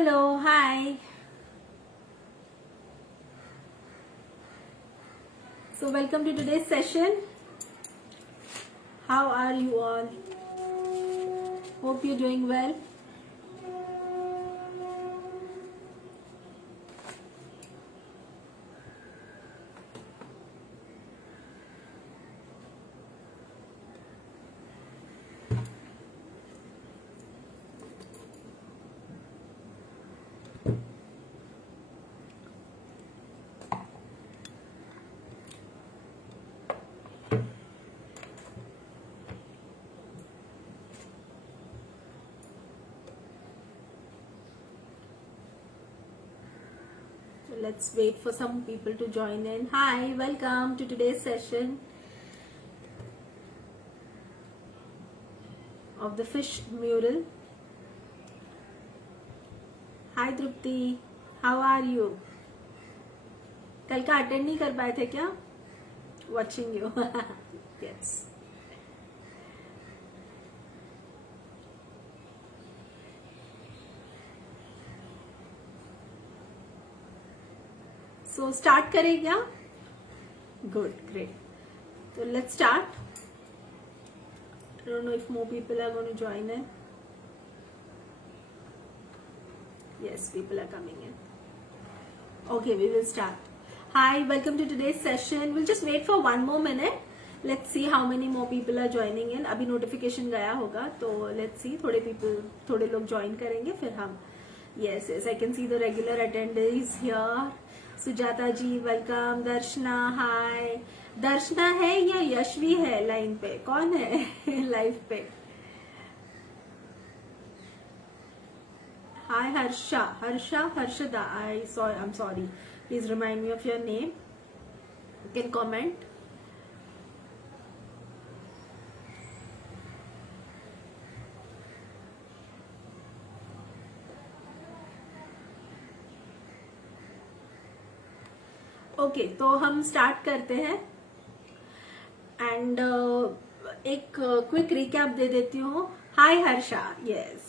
Hello, hi. So welcome to today's session. How are you all? Hope you're doing well. So let's wait for some people to join in. Hi, welcome to today's session of the fish mural. Hi Drupti, how are you? कल का attend नहीं कर पाए थे क्या? Watching you. Yes. So start करें क्या? Good, great. So let's start. I don't know if more people are going to join in. Yes, people are coming in. Okay, we will start. Hi, welcome to today's session. We'll just wait for one more minute. Let's see how many more people are joining in. अभी notification गया होगा, तो let's see. थोड़े लोग join करेंगे, फिर हम. Yes, I can see the regular attendees here. Sujata ji, welcome. Darshana, hi. दर्शना है या यशवी है लाइन पे? कौन है लाइव पे? Hi Harshada. I'm sorry. Please remind me of your name. You can comment. Okay, तो हम स्टार्ट करते हैं एंड एक क्विक रिकैप दे देती हूँ. Hi Harsha. Yes,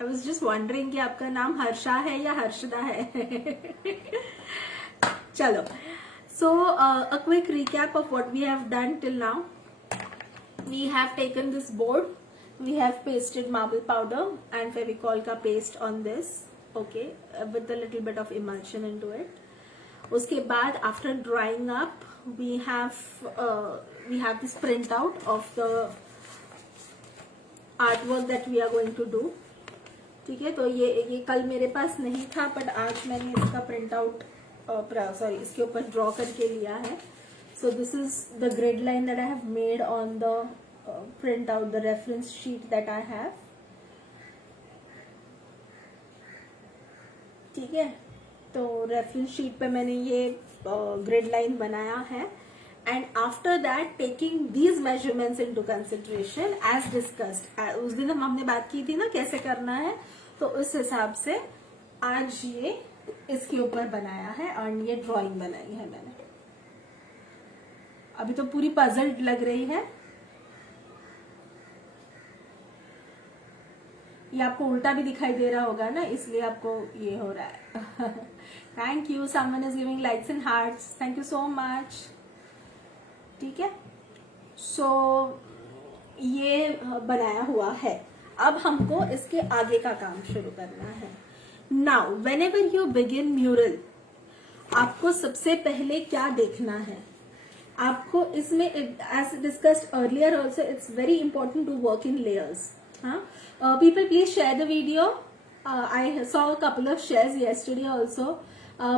I was just wondering कि आपका नाम हर्षा है या हर्षदा है. चलो, so a quick recap of what we have done till now. We have taken this board, we have pasted marble powder and Fevicol ka paste on this, okay, with a little bit of emulsion into it. उसके बाद after drying up we have this printout of the artwork that we are going to do. ठीक है, तो ये कल मेरे पास नहीं था, बट आज मैंने इसका प्रिंट आउट इसके ऊपर ड्रॉ करके लिया है. सो this is the grid line that I have made on the print out, the reference sheet that I have. ठीक है, तो रेफरेंस शीट पे मैंने ये ग्रिड लाइन बनाया है. And after that taking these measurements into consideration as discussed, उस दिन हमने बात की थी ना कैसे करना है, तो उस हिसाब से आज ये इसके ऊपर बनाया है और ये ड्राइंग बनाई है मैंने. अभी तो पूरी पजल्ड लग रही है. ये आपको उल्टा भी दिखाई दे रहा होगा ना, इसलिए आपको ये हो रहा है. Thank you, someone is giving likes and hearts. Thank you so much. ठीक है, सो ये बनाया हुआ है. अब हमको इसके आगे का काम शुरू करना है. Now whenever you begin mural, आपको सबसे पहले क्या देखना है? आपको इसमें, as discussed earlier also, it's very important to work in layers. People, please share the video. I saw a couple of shares yesterday also.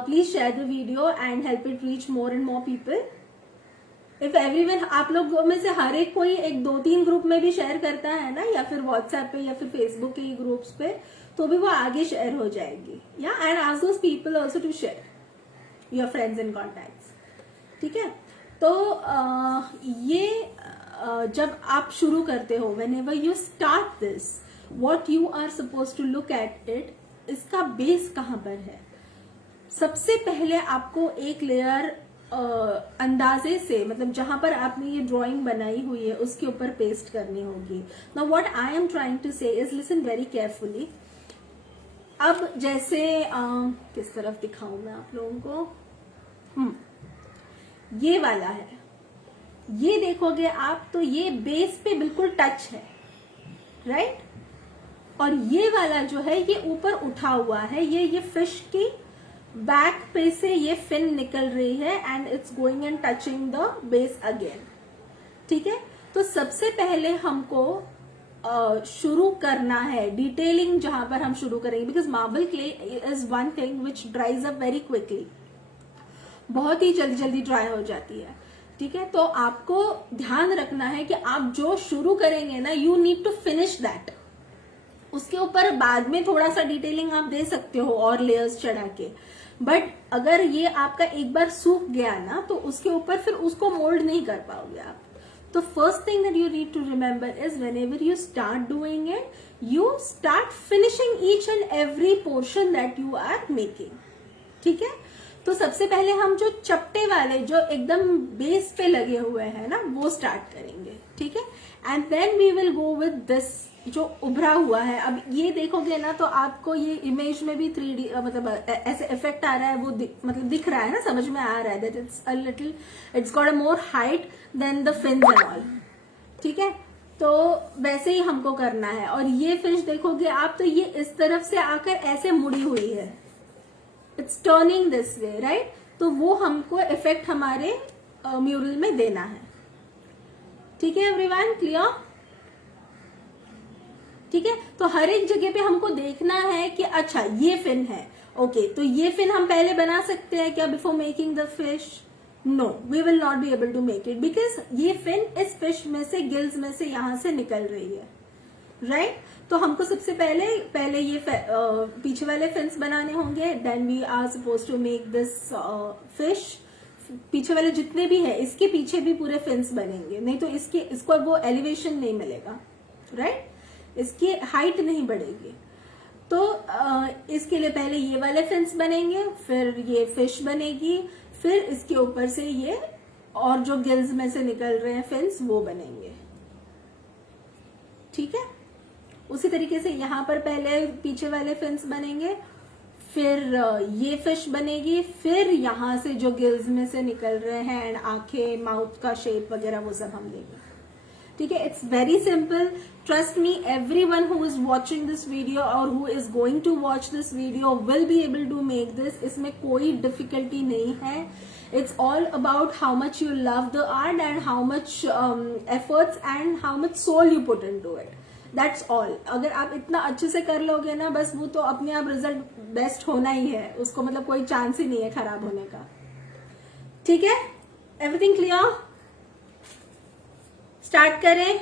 Please share the video and help it reach more and more people. If everyone, आप लोगों में से हर एक कोई एक 2-3 group में भी share करता है ना, या फिर व्हाट्सएप पे या फिर फेसबुक के ग्रुप्स पे, तो भी वो आगे शेयर हो जाएगी. या and ask those people also to share your friends and contacts. ठीक है, तो ये जब आप शुरू करते हो, whenever you start this, what you are suppose to look at it, इसका बेस कहाँ पर है. सबसे पहले आपको एक लेयर अंदाजे से, मतलब जहां पर आपने ये ड्राइंग बनाई हुई है उसके ऊपर पेस्ट करनी होगी. Now what I am trying to say is, listen very carefully. अब जैसे किस तरफ दिखाऊं मैं आप लोगों को, ये वाला है, ये देखोगे आप तो ये बेस पे बिल्कुल टच है, राइट। और ये वाला जो है ये ऊपर उठा हुआ है, ये फिश की बैक पे से ये फिन निकल रही है and it's going and touching the base again, ठीक है। तो सबसे पहले हमको शुरू करना है डिटेलिंग, जहां पर हम शुरू करेंगे, because marble clay is one thing which ड्राइज up very quickly, बहुत ही जल्दी जल्दी ड्राई हो जाती है, ठीक है। तो आपको ध्यान रखना है कि आप जो शुरू करेंगे ना, you need to finish that. उसके ऊपर बाद में थोड़ा सा डिटेलिंग आप दे सकते हो और लेयर्स चढ़ा के, बट अगर ये आपका एक बार सूख गया ना तो उसके ऊपर फिर उसको मोल्ड नहीं कर पाओगे आप। तो first thing that you need to remember is whenever you start doing it, you start finishing each and every portion that you are making, ठीक है। तो सबसे पहले हम जो चपटे वाले जो एकदम बेस पे लगे हुए हैं ना वो स्टार्ट करेंगे, ठीक है। And then we will go with this जो उभरा हुआ है। अब ये देखोगे ना तो आपको ये इमेज में भी 3D मतलब ऐसे इफेक्ट आ रहा है, वो मतलब दिख रहा है ना, समझ में आ रहा है that it's a little, it's got a more height than the fins and all, ठीक है। तो वैसे ही हमको करना है। और ये फिश देखोगे आप तो ये इस तरफ से आकर ऐसे मुड़ी हुई है, it's turning this way, right. तो वो हमको इफेक्ट हमारे म्यूरल में देना है, ठीक है एवरीवन, क्लियर, ठीक है। तो हर एक जगह पे हमको देखना है कि अच्छा ये फिन है, ओके, तो ये फिन हम पहले बना सकते हैं क्या before making the fish? No, we will not be able to make it, because ये फिन इस फिश में से, गिल्स में से यहां से निकल रही है, राइट। तो हमको सबसे पहले ये पीछे वाले फिन्स बनाने होंगे, then we are suppose to make this fish. पीछे वाले जितने भी है इसके पीछे भी पूरे फिन्स बनेंगे, नहीं तो इसको वो एलिवेशन नहीं मिलेगा, राइट, इसकी हाइट नहीं बढ़ेगी। तो इसके लिए पहले ये वाले फिन्स बनेंगे, फिर ये फिश बनेगी, फिर इसके ऊपर से ये और जो गिल्स में से निकल रहे हैं फिन्स वो बनेंगे, ठीक है। उसी तरीके से यहां पर पहले पीछे वाले फिन्स बनेंगे, फिर ये फिश बनेगी, फिर यहां से जो गिल्स में से निकल रहे हैं एंड आंखें, माउथ का शेप वगैरह वो सब हम देंगे, ठीक है। It's very simple, trust me, everyone who is watching this video और who is going to watch this video will be able to make this. इसमें कोई डिफिकल्टी नहीं है। It's all about how much you love the art and how much efforts and how much soul you put in to it, that's all. अगर आप इतना अच्छे से कर लोगे ना, बस वो तो अपने आप रिजल्ट बेस्ट होना ही है, उसको मतलब कोई चांस ही नहीं है खराब होने का, ठीक है। एवरीथिंग क्लियर, स्टार्ट करें।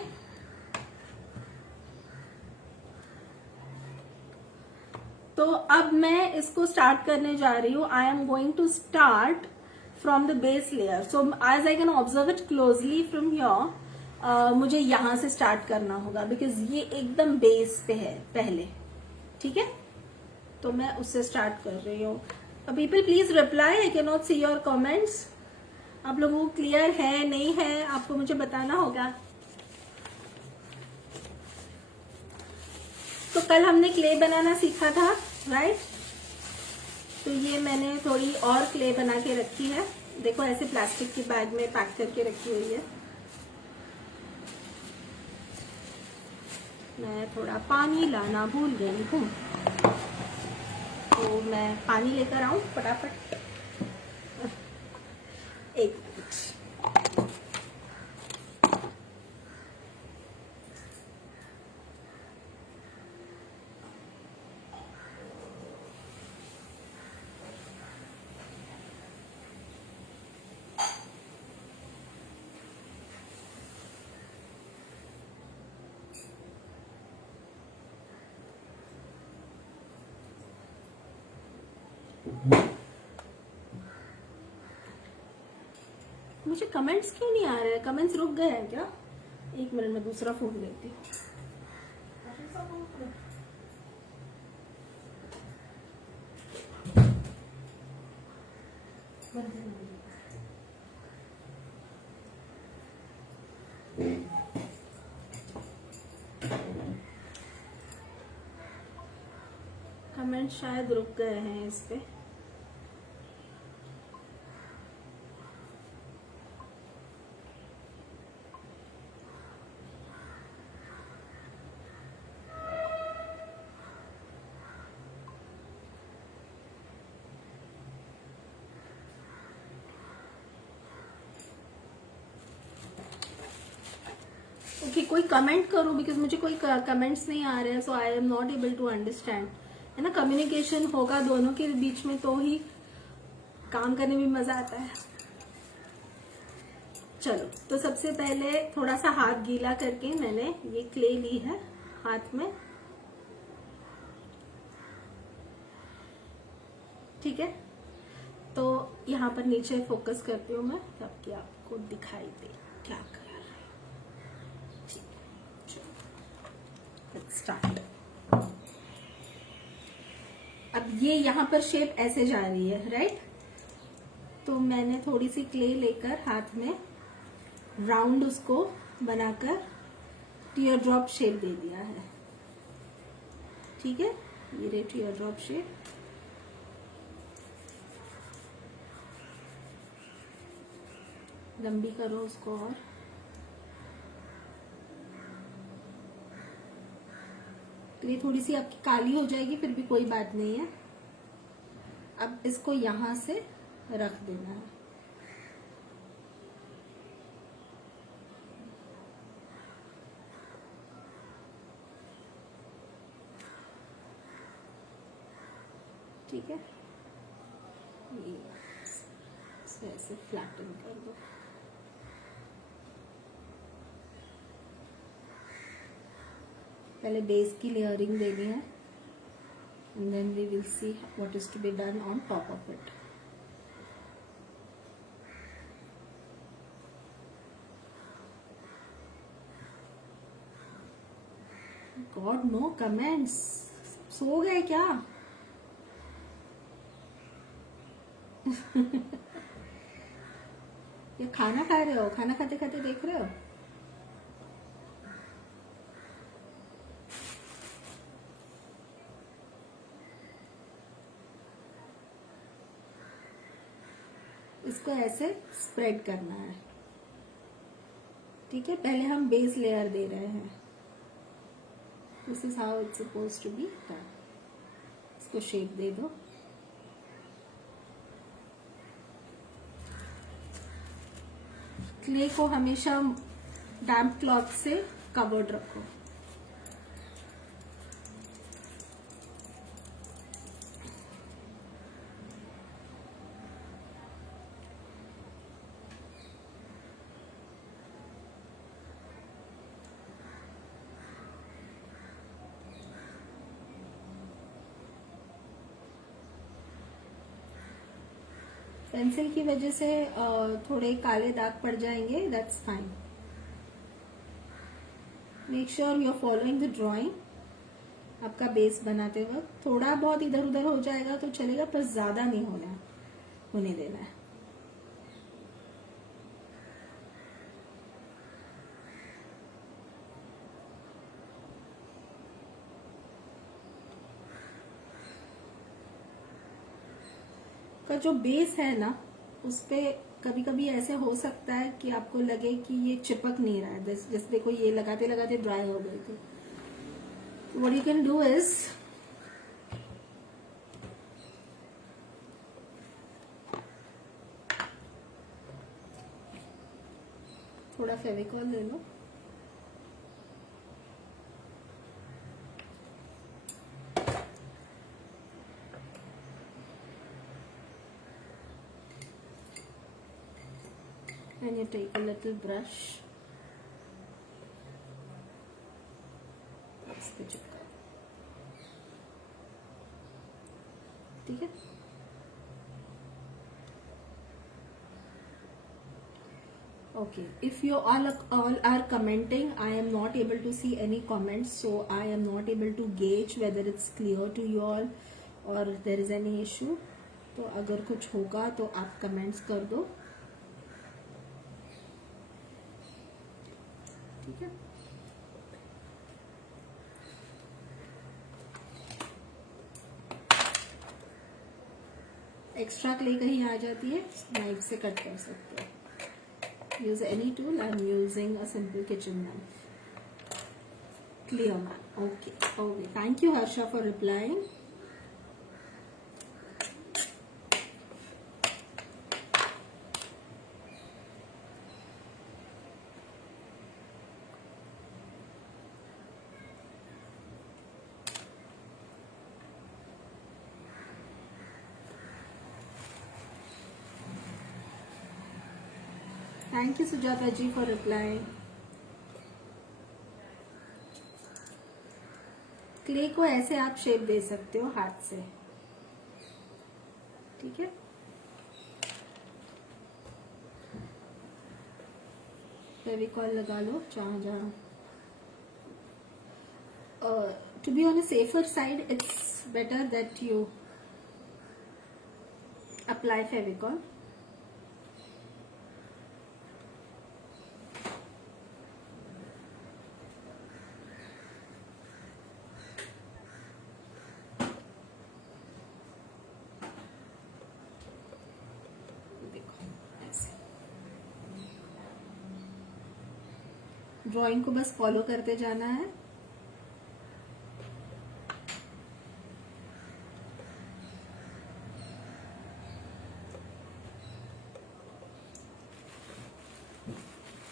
तो अब मैं इसको स्टार्ट करने जा रही हूं। I am going to start from the base layer, so as I can observe it closely from here, मुझे यहां से स्टार्ट करना होगा बिकॉज ये एकदम बेस पे है पहले, ठीक है। तो मैं उससे स्टार्ट कर रही हूँ। People please reply, I can not see your comments. आप लोगों को क्लियर है नहीं है आपको मुझे बताना होगा। तो कल हमने क्ले बनाना सीखा था, राइट। तो ये मैंने थोड़ी और क्ले बना के रखी है, देखो ऐसे प्लास्टिक की बैग में पैक करके रखी हुई है। मैं थोड़ा पानी लाना भूल गई हूँ, तो मैं पानी लेकर आऊं फटाफट, एक मिनट। मुझे कमेंट्स क्यों नहीं आ रहे? कमेंट्स रुक गए हैं क्या? एक मिनट में दूसरा फोन लेती हूँ। कमेंट शायद रुक गए हैं इस पे। ओके, कोई कमेंट करो बिकॉज मुझे कोई कमेंट्स नहीं आ रहे हैं, so I am not able to understand. है ना, कम्युनिकेशन होगा दोनों के बीच में तो ही काम करने में मजा आता है। चलो, तो सबसे पहले थोड़ा सा हाथ गीला करके मैंने ये क्ले ली है हाथ में। ठीक है, तो यहाँ पर नीचे फोकस करती हूँ मैं ताकि आपको दिखाई दे क्या कर रहा है। ठीक है, चलो लेट्स स्टार्ट। अब ये यहाँ पर शेप ऐसे जा रही है, राइट? तो मैंने थोड़ी सी क्ले लेकर हाथ में राउंड उसको बनाकर टीयर ड्रॉप शेप दे दिया है। ठीक है, ये रे टीयर ड्रॉप शेप। लंबी करो उसको और ये थोड़ी सी आपकी काली हो जाएगी, फिर भी कोई बात नहीं है। अब इसको यहां से रख देना है। ठीक है, ये ऐसे फ्लैटन कर दो। पहले बेस की लेयरिंग देनी है and then we will see what is to be done on top of it. God, no comments. सो गए क्या? ये खाना खा रहे हो? खाना खाते खाते देख रहे हो? इसको ऐसे स्प्रेड करना है। ठीक है, पहले हम बेस लेयर दे रहे हैं। This is how it's suppose to be done. इसको शेप दे दो। क्ले को हमेशा डैम्प क्लॉथ से कवर्ड रखो। पेंसिल की वजह से थोड़े काले दाग पड़ जाएंगे, that's fine. Make sure you are following the drawing. आपका बेस बनाते वक्त थोड़ा बहुत इधर उधर हो जाएगा तो चलेगा, पर ज्यादा नहीं होने देना है। का जो बेस है ना, उस पे कभी कभी ऐसे हो सकता है कि आपको लगे कि ये चिपक नहीं रहा है। जैसे देखो, ये लगाते लगाते ड्राई हो गई थी। What you can do is थोड़ा फेविकॉल ले लो। And you take a little brush, इस पे चिपका दो। ठीक है, okay, if you all are commenting, I am not able to see any comments, so I am not able to gauge whether it's clear to you all or there is any issue. तो अगर कुछ होगा तो आप comments कर दो। ठीक है, एक्स्ट्रा क्ले कहीं आ जाती है, नाइफ से कट कर सकते हो. Use any tool. I am using a simple kitchen knife. Clear ma'am. Okay okay. Thank you Harsha for replying. Thank you Sujata ji for replying. Clay को ऐसे आप शेप दे सकते हो हाथ से. ठीक है. फेविकॉल लगा लो जहां जहां. To be on a safer side it's better that you apply Fevicol. Drawing को बस फॉलो करते जाना है.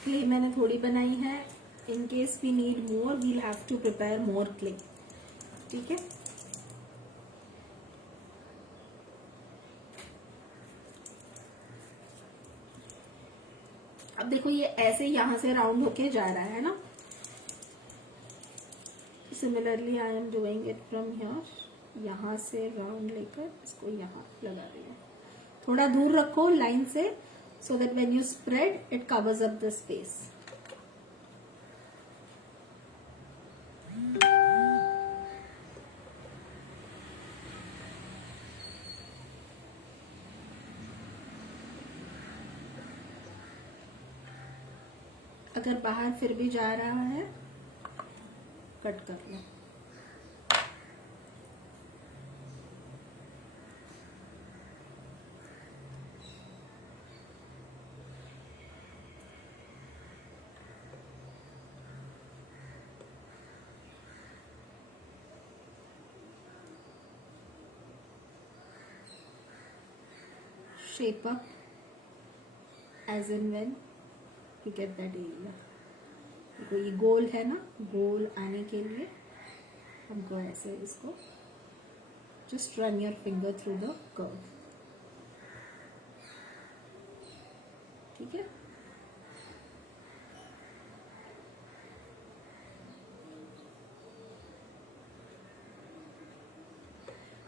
क्ले मैंने थोड़ी बनाई है. In case we need more we'll have to prepare more clay. ठीक है. अब देखो ये ऐसे यहां से राउंड होके जा रहा है ना. Similarly I am doing it from here. यहां से राउंड लेकर इसको यहां लगा रही हूँ. थोड़ा दूर रखो लाइन से so that when you spread it covers up the space. अगर बाहर फिर भी जा रहा है कट कर लो. Shape up as and when you get that area. देखो ये गोल है ना. गोल आने के लिए हमको ऐसे इसको just run your finger through the curve. ठीक है.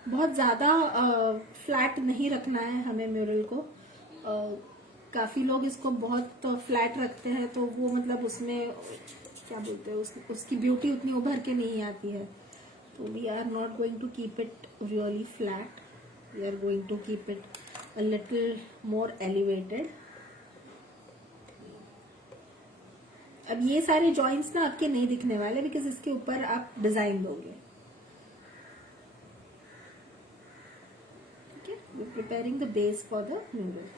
बहुत ज्यादा फ्लैट नहीं रखना है हमें म्यूरल को. काफी लोग इसको बहुत फ्लैट रखते हैं तो वो मतलब उसमें क्या बोलते हैं उसकी ब्यूटी उतनी उभर के नहीं आती है. तो we are not going to keep it really flat. We are going to keep it a little more elevated. अब ये सारे जॉइंट्स ना आपके नहीं दिखने वाले बिकॉज इसके ऊपर आप डिजाइन दोगे. ठीक है. We are preparing the base for the mural.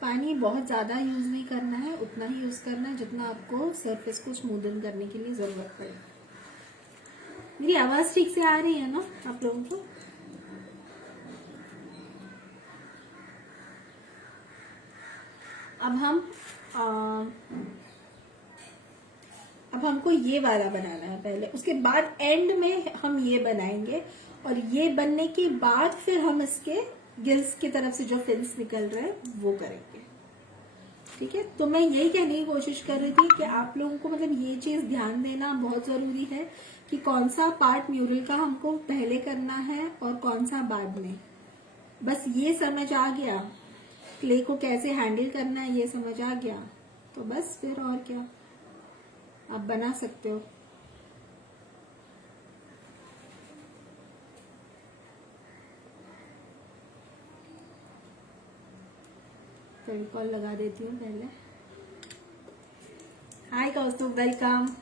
पानी बहुत ज्यादा यूज नहीं करना है. उतना ही यूज करना है जितना आपको सरफेस को स्मूदन करने के लिए जरूरत पड़े. मेरी आवाज ठीक से आ रही है ना आप लोगों को? अब हमको ये वाला बनाना है पहले. उसके बाद एंड में हम ये बनाएंगे और ये बनने के बाद फिर हम इसके गिल्स की तरफ से जो फिन्स निकल रहे हैं वो करेंगे. ठीक है. तो मैं यही कहने की कोशिश कर रही थी कि आप लोगों को मतलब ये चीज ध्यान देना बहुत जरूरी है कि कौन सा पार्ट म्यूरल का हमको पहले करना है और कौन सा बाद में. बस ये समझ आ गया, क्ले को कैसे हैंडल करना है ये समझ आ गया, तो बस फिर और क्या आप बना सकते हो. फेविकॉल लगा देती हूँ पहले. हाय कौस्तुभ, वेलकम।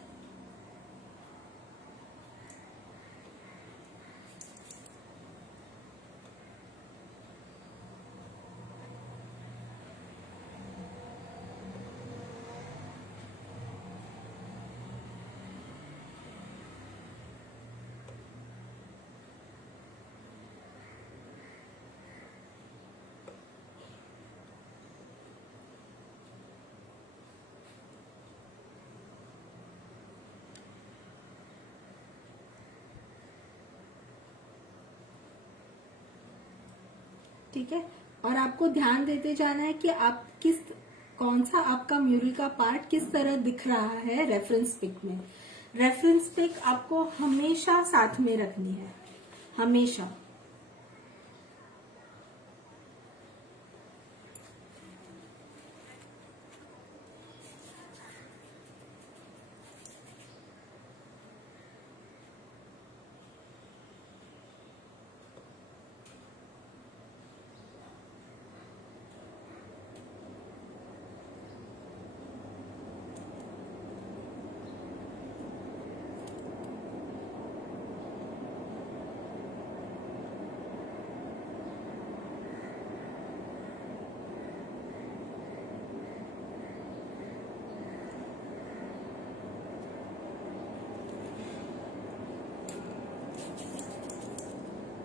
ठीक है, और आपको ध्यान देते जाना है कि आप कौन सा आपका म्यूरल का पार्ट किस तरह दिख रहा है रेफरेंस पिक में। रेफरेंस पिक आपको हमेशा साथ में रखनी है, हमेशा।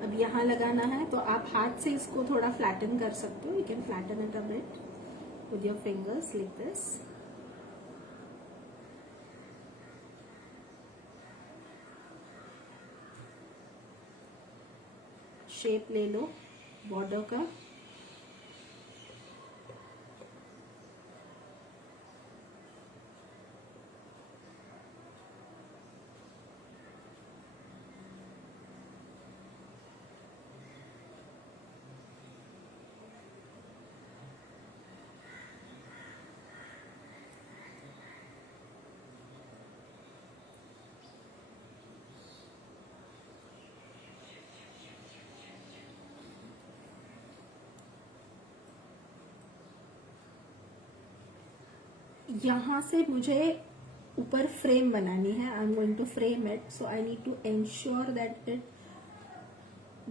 अब यहाँ लगाना है तो आप हाथ से इसको थोड़ा फ्लैटन कर सकते हो। You can flatten it a bit with your fingers like this. Shape ले लो बॉर्डर का। यहाँ से मुझे ऊपर फ्रेम बनानी है। I am going to frame it, so I need to ensure that it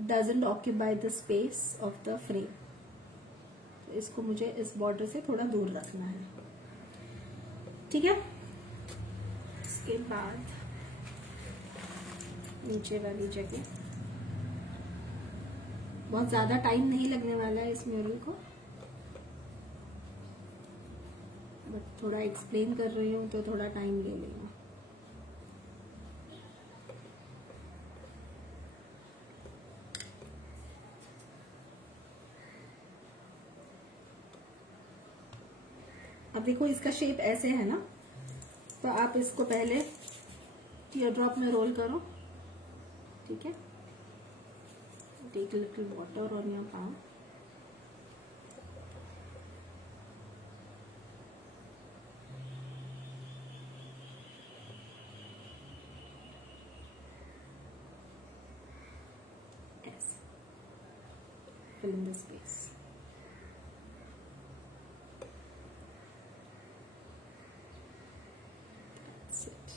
doesn't occupy the space of the frame. तो इसको मुझे इस बॉर्डर से थोड़ा दूर रखना है, ठीक है। इसके बाद नीचे वाली जगह, बहुत ज्यादा टाइम नहीं लगने वाला है इस म्यूरल को, बट थोड़ा एक्सप्लेन कर रही हूँ तो थोड़ा टाइम ले रही हूँ। अब देखो इसका शेप ऐसे है ना, तो आप इसको पहले टीयर ड्रॉप में रोल करो, ठीक है। Take a little water on your palm. Fill in the space. That's it.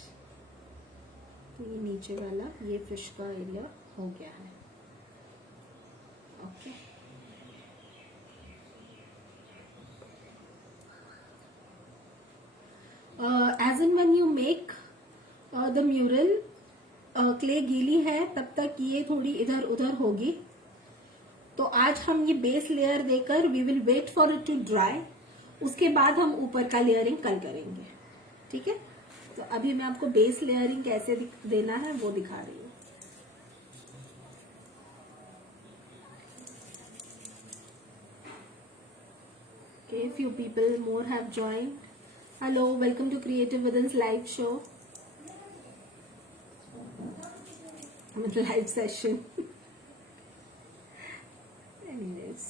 तो ये नीचे वाला ये फिश का एरिया हो गया है, okay. As and when you make the mural, clay गीली है तब तक ये थोड़ी इधर उधर होगी। तो आज हम ये बेस लेयर देकर we will wait for it to dry, उसके बाद हम ऊपर का लेयरिंग कल करेंगे, ठीक है। तो अभी मैं आपको बेस लेयरिंग कैसे देना है वो दिखा रही हूँ। Okay, few people more have joined. Hello, welcome to Creative Within's live show. Live session. Anyways,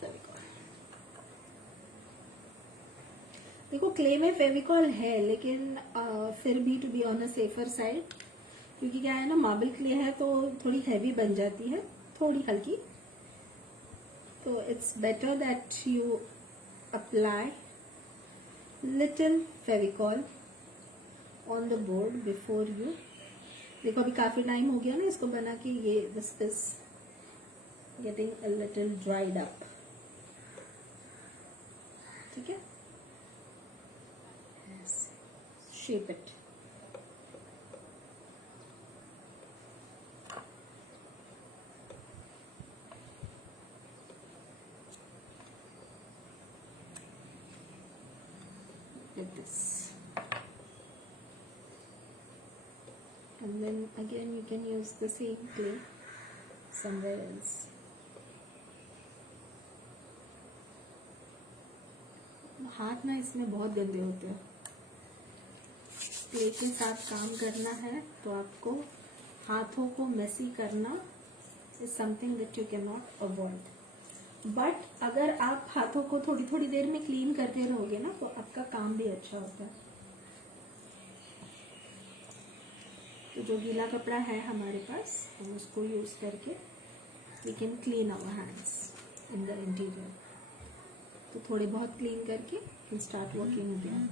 Fevicol देखो, क्ले में फेविकॉल है, लेकिन फिर भी to be on a safer side, क्योंकि क्या है ना, मार्बल क्ले है तो थोड़ी हैवी बन जाती है, थोड़ी हल्की। तो it's better that you apply little Fevicol on the board before you. देखो अभी काफी टाइम हो गया ना इसको बना के, ये this is getting a little dried up. ठीक है, shape it. Like this, and then again you can use the same clay somewhere else. हाथ ना इसमें बहुत गंदे होते हैं। क्ले के साथ काम करना है तो आपको हाथों को मेसी करना is something that you cannot avoid. But अगर आप हाथों को थोड़ी थोड़ी देर में क्लीन करते रहोगे ना तो आपका काम भी अच्छा होता है। तो जो गीला कपड़ा है हमारे पास, हम उसको यूज करके we can clean our hands in the interior. तो थोड़े बहुत क्लीन करके कैन स्टार्ट वर्किंग अगेन।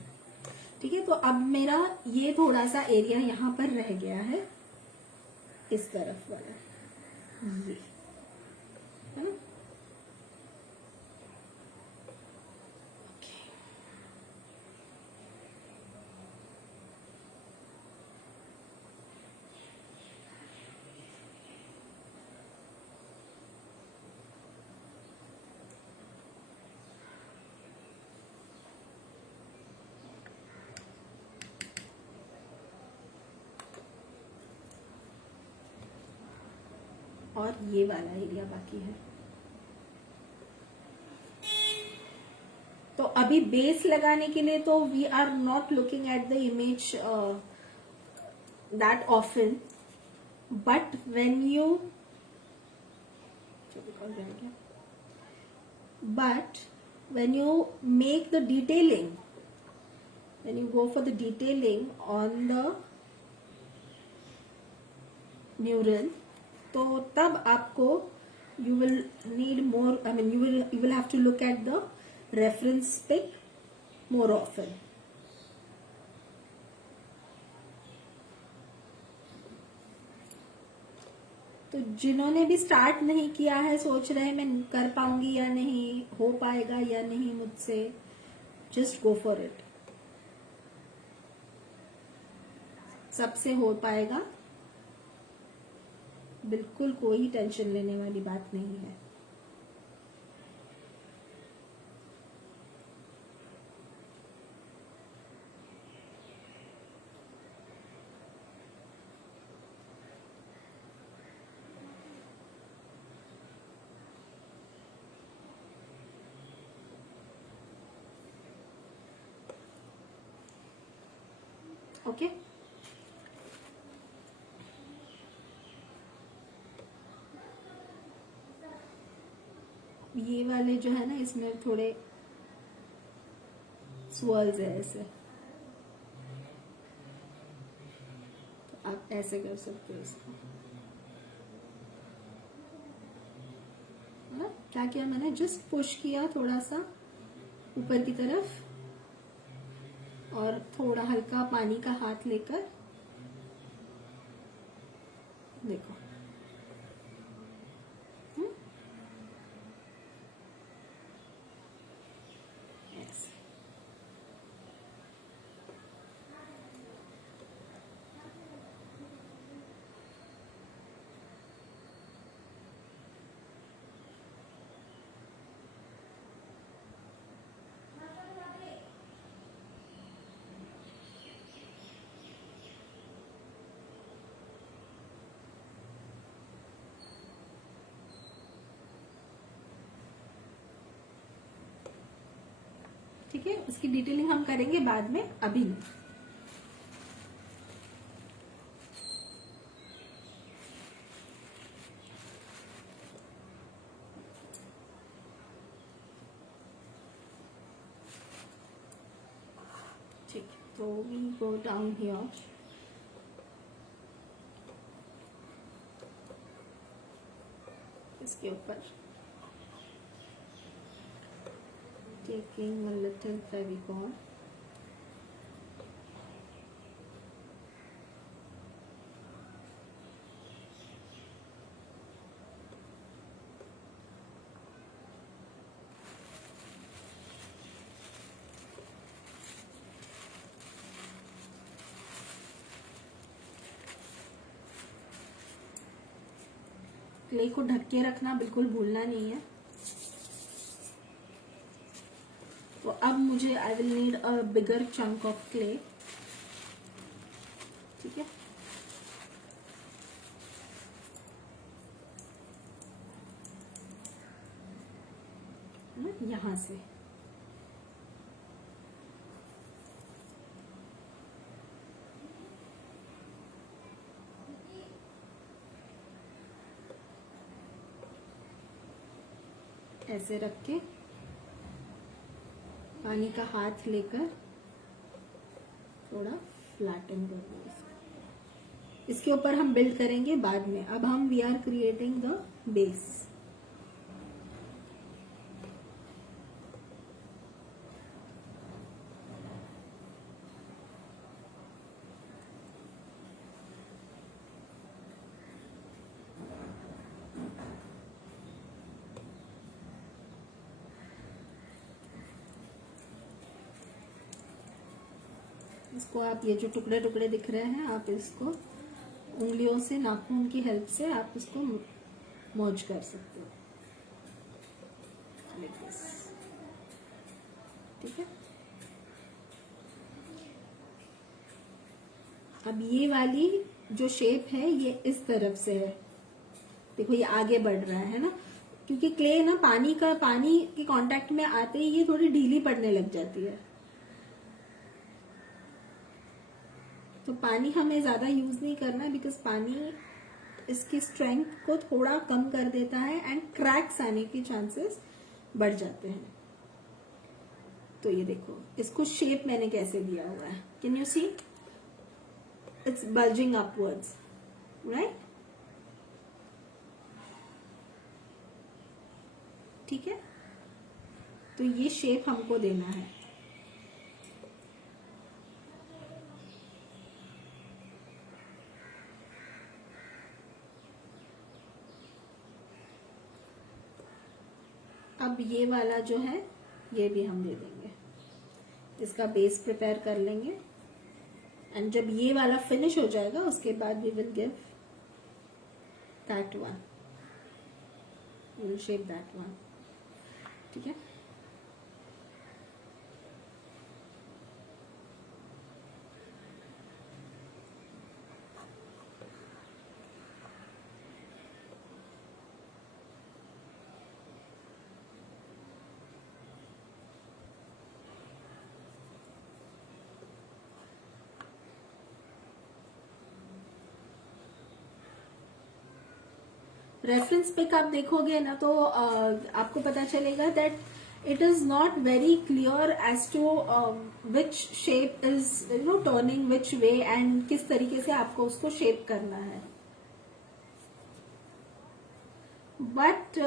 ठीक है, तो अब मेरा ये थोड़ा सा एरिया यहाँ पर रह गया है, इस तरफ वाला ये है ना। और ये वाला एरिया बाकी है। तो अभी बेस लगाने के लिए तो we are not looking at the image that often, but when you but when you make the detailing, when you go for the detailing on the mural, तो तब आपको you will need more, I mean you will have to look at the reference pic more often. तो जिन्होंने भी start नहीं किया है, सोच रहे हैं मैं कर पाऊंगी या नहीं, हो पाएगा या नहीं मुझसे, जस्ट गो फॉर इट। सबसे हो पाएगा, बिल्कुल कोई टेंशन लेने वाली बात नहीं है। ओके ये वाले जो है ना, इसमें थोड़े स्वर्ल्स है ऐसे, तो आप ऐसे कर सकते हो इसको। है ना, क्या किया मैंने, जस्ट पुश किया थोड़ा सा ऊपर की तरफ, और थोड़ा हल्का पानी का हाथ लेकर देखो, ऐसे। ठीक है, उसकी डिटेलिंग हम करेंगे बाद में, अभी नहीं। ठीक, तो वी गो डाउन हियर, इसके ऊपर taking a little Fevicol clay को ढक के रखना बिल्कुल भूलना नहीं है। तो अब मुझे I will need a bigger chunk of clay. ठीक है, यहां से ऐसे रख के पानी का हाथ लेकर थोड़ा फ्लैटन कर दो। इसके ऊपर हम बिल्ड करेंगे बाद में। अब हम we are creating the base. इसको आप ये जो टुकड़े टुकड़े दिख रहे हैं, आप इसको उंगलियों से, नाखून की हेल्प से आप इसको मर्ज कर सकते हो। ठीक है, अब ये वाली जो शेप है ये इस तरफ से है। देखो ये आगे बढ़ रहा है ना, क्योंकि क्ले ना पानी के कांटेक्ट में आते ही ये थोड़ी ढीली पड़ने लग जाती है। तो पानी हमें ज्यादा यूज नहीं करना है, बिकॉज पानी इसकी स्ट्रेंथ को थोड़ा कम कर देता है एंड क्रैक्स आने के चांसेस बढ़ जाते हैं। तो ये देखो इसको शेप मैंने कैसे दिया हुआ है, can you see it's bulging upwards, right? ठीक है, तो ये शेप हमको देना है। अब ये वाला जो है ये भी हम दे देंगे, इसका बेस प्रिपेयर कर लेंगे एंड जब ये वाला फिनिश हो जाएगा उसके बाद we will give that one, we will shape that one. ठीक है, रेफरेंस पिक आप देखोगे ना तो आपको पता चलेगा that it is not very clear as to which shape is turning which way and किस तरीके से आपको उसको शेप करना है। बट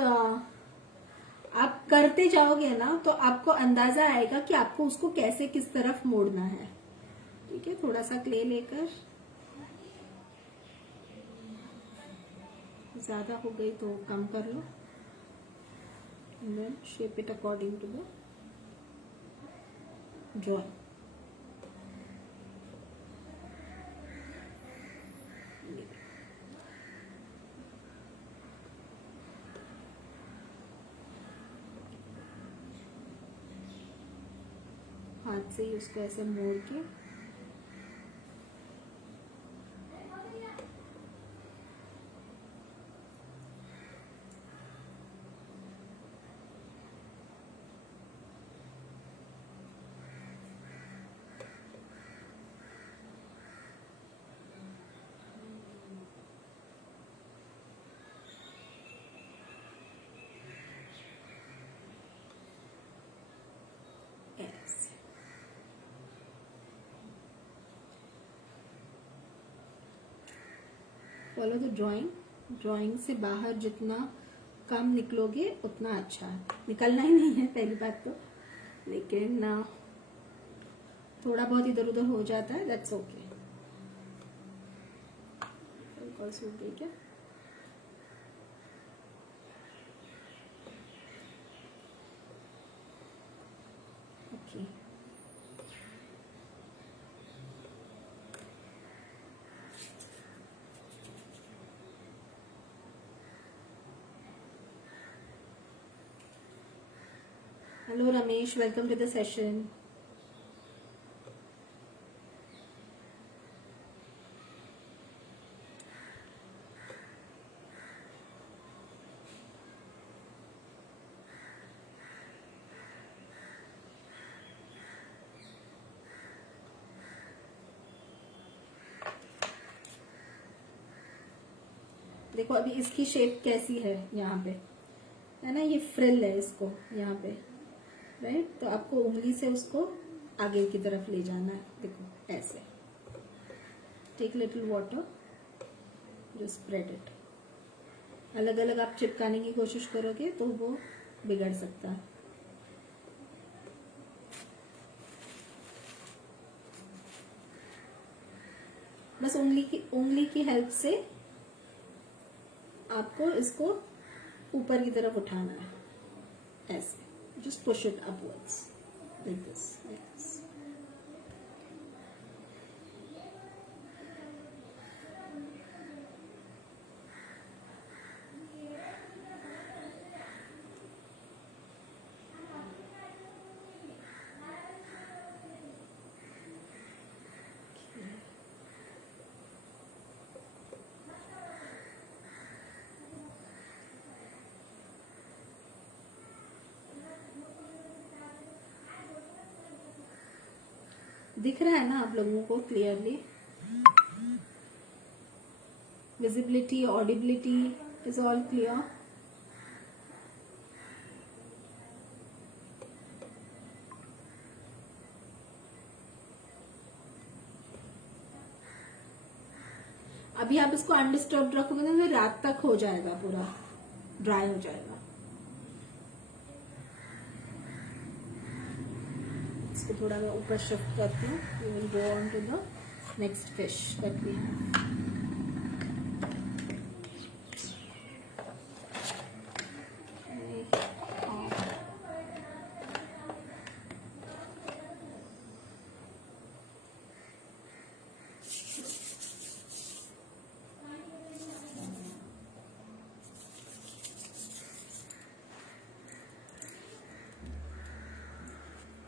आप करते जाओगे ना तो आपको अंदाजा आएगा कि आपको उसको कैसे किस तरफ मोड़ना है। ठीक है, थोड़ा सा क्ले लेकर, ज्यादा हो गई तो कम कर लो, and then shape it according to the drawing. हाथ से ही उसको ऐसे मोड़ के फॉलो द ड्राइंग। ड्राइंग से बाहर जितना कम निकलोगे उतना अच्छा है। निकलना ही नहीं है पहली बात तो, लेकिन थोड़ा बहुत इधर उधर हो जाता है, दैट्स ओके। क्या okay, hello Ramesh, welcome to the session. देखो अभी इसकी शेप कैसी है, यहाँ पे है ना, ये फ्रिल है इसको यहाँ पे, राइट। तो आपको उंगली से उसको आगे की तरफ ले जाना है। देखो ऐसे, टेक लिटिल वाटर, जो स्प्रेड इट। अलग अलग आप चिपकाने की कोशिश करोगे तो वो बिगड़ सकता है। बस उंगली की हेल्प से आपको इसको ऊपर की तरफ उठाना है, ऐसे। Just push it upwards like this. दिख रहा है ना आप लोगों को clearly? Visibility, audibility is all clear? अभी आप इसको अनडिस्टर्ब रखोगे ना, फिर रात तक हो जाएगा, पूरा ड्राई हो जाएगा। इसको थोड़ा मैं ऊपर शिफ्ट करती हूँ। We will go on to the next fish that we have.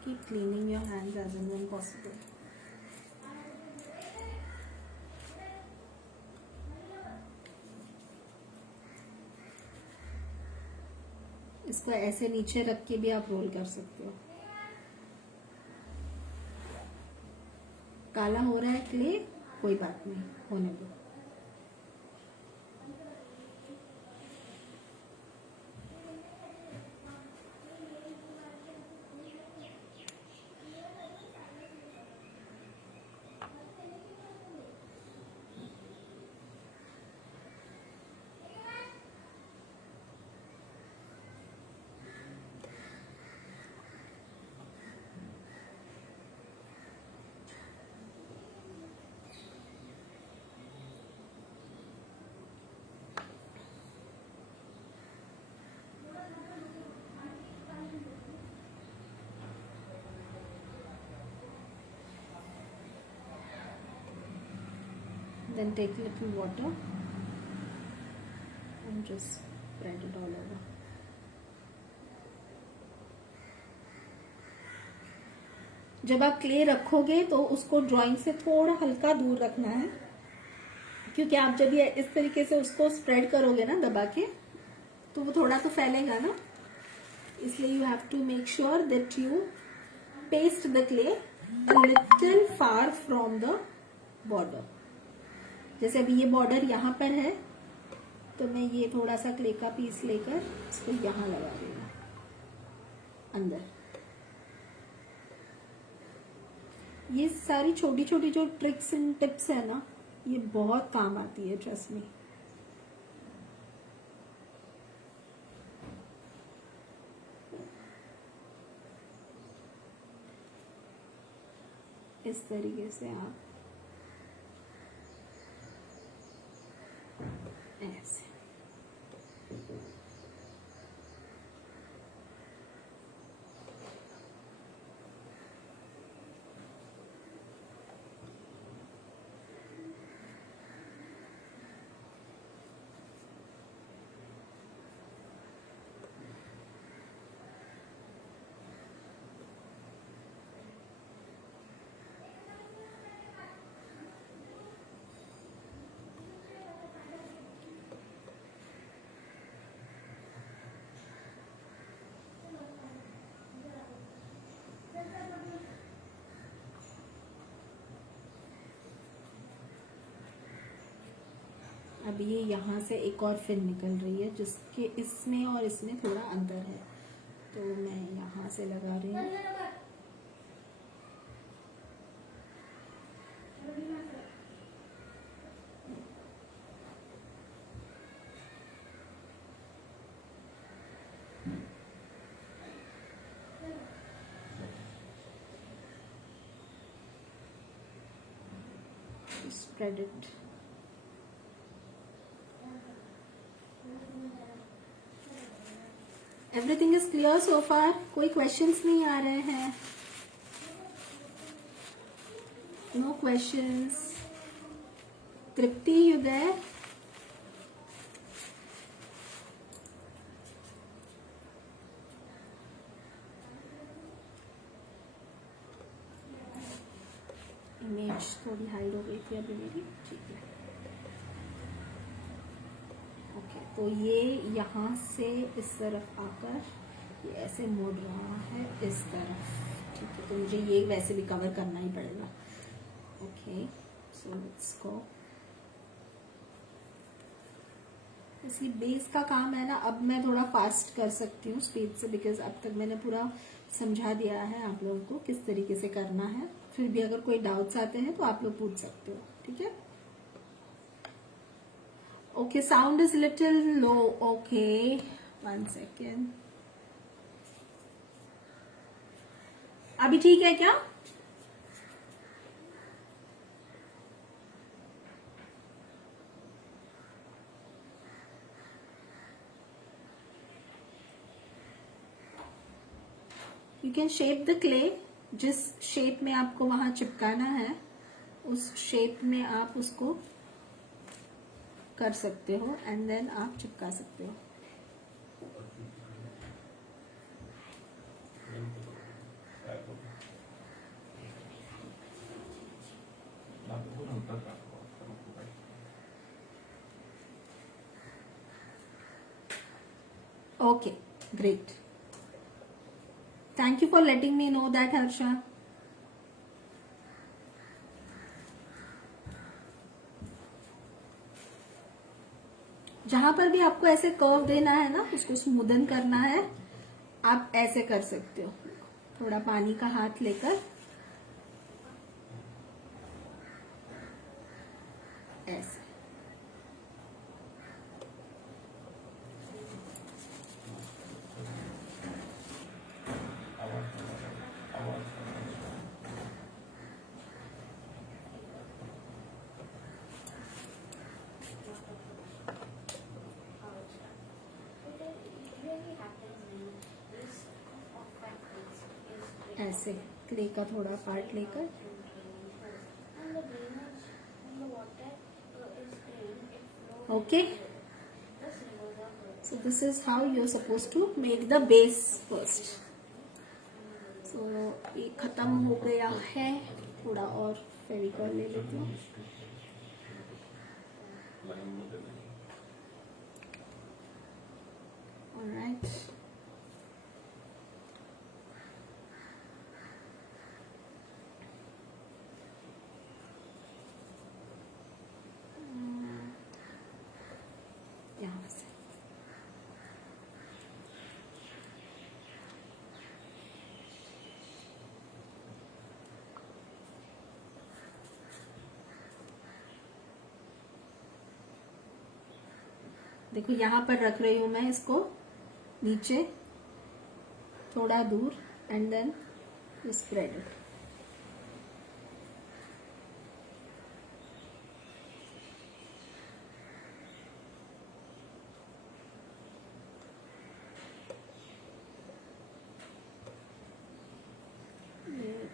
Keep cleaning your hands as and when possible. इसको ऐसे नीचे रख के भी आप रोल कर सकते हो। काला हो रहा है क्ले, कोई बात नहीं, होने दो। Then take a little water and just spread it all over. जब आप क्ले रखोगे तो उसको ड्राइंग से थोड़ा हल्का दूर रखना है, क्योंकि आप जब ये इस तरीके से उसको स्प्रेड करोगे ना दबा के, तो वो थोड़ा तो फैलेगा ना। इसलिए you have to make sure that you paste the clay a little far from the border. जैसे अभी ये बॉर्डर यहाँ पर है, तो मैं ये थोड़ा सा क्ले का पीस लेकर इसको यहाँ लगा दूंगा अंदर। ये सारी छोटी छोटी जो ट्रिक्स एंड टिप्स है ना, ये बहुत काम आती है, ट्रस्ट मी। इस तरीके से आप ऐसे। अब ये यहाँ से एक और फिन निकल रही है जिसके इसमें और इसमें थोड़ा अंतर है, तो मैं यहाँ से लगा रही हूँ। Spread it. Everything is clear so far? कोई questions नहीं आ रहे हैं? No questions. Tripti, you there? Image थोड़ी हाइड हो गई थी अभी मेरी, ठीक है। ओके, तो ये यहाँ से इस तरफ आकर ये ऐसे मुड़ रहा है इस तरफ, ठीक है। तो मुझे ये वैसे भी कवर करना ही पड़ेगा। Okay, so let's go. इसलिए बेस का काम है ना, अब मैं थोड़ा फास्ट कर सकती हूँ स्पीड से, बिकॉज अब तक मैंने पूरा समझा दिया है आप लोगों को किस तरीके से करना है। फिर भी अगर कोई डाउट्स आते हैं तो आप लोग पूछ सकते हो, ठीक है। Okay, sound is little low. Okay, 1 second. अभी ठीक है क्या? You can shape the clay, जिस शेप में आपको वहां चिपकाना है उस शेप में आप उसको कर सकते हो एंड देन आप चिपका सकते हो। Okay, great. Thank you for letting me know that, Harsha. जहां पर भी आपको ऐसे कर्व देना है ना, उसको स्मूदन करना है, आप ऐसे कर सकते हो। थोड़ा पानी का हाथ लेकर ऐसे। ऐसे क्ले का थोड़ा पार्ट लेकर okay. So this is how you are suppose to make the base first. So ये खत्म हो गया है, थोड़ा और फेविकॉल ले लेती हूँ। ऑलराइट, यहाँ से देखो, यहाँ पर रख रही हूं मैं इसको नीचे थोड़ा दूर एंड देन स्प्रेड इट।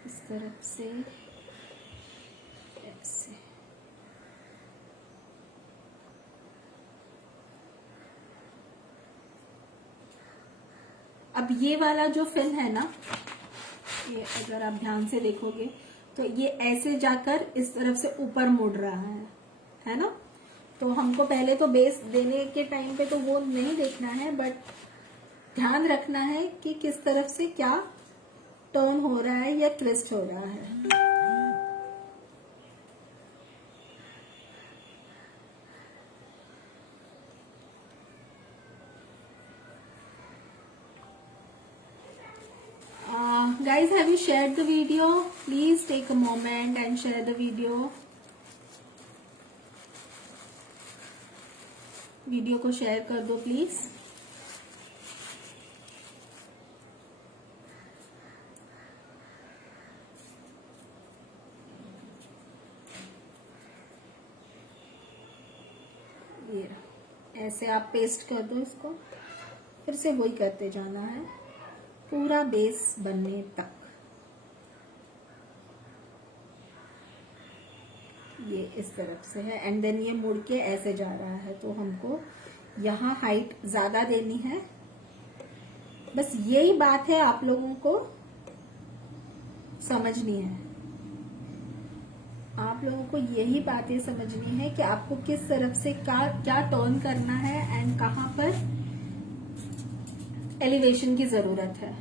इस तरफ से ऐसे। अब ये वाला जो फिन है ना, ये अगर आप ध्यान से देखोगे तो ये ऐसे जाकर इस तरफ से ऊपर मुड़ रहा है ना। तो हमको पहले तो बेस देने के टाइम पे तो वो नहीं देखना है, बट ध्यान रखना है कि किस तरफ से क्या टर्न हो रहा है या ट्विस्ट हो रहा है। guys, have you shared the video? Please take a moment and share the video. Video को शेयर कर दो प्लीज. ये ऐसे आप पेस्ट कर दो इसको. फिर से वही करते जाना है पूरा बेस बनने तक. ये इस तरफ से है एंड देन ये मुड़ के ऐसे जा रहा है, तो हमको यहाँ हाइट ज्यादा देनी है. बस यही बात है आप लोगों को समझनी है. आप लोगों को यही बातें समझनी है कि आपको किस तरफ से क्या टर्न करना है एंड कहाँ पर एलिवेशन की जरूरत है.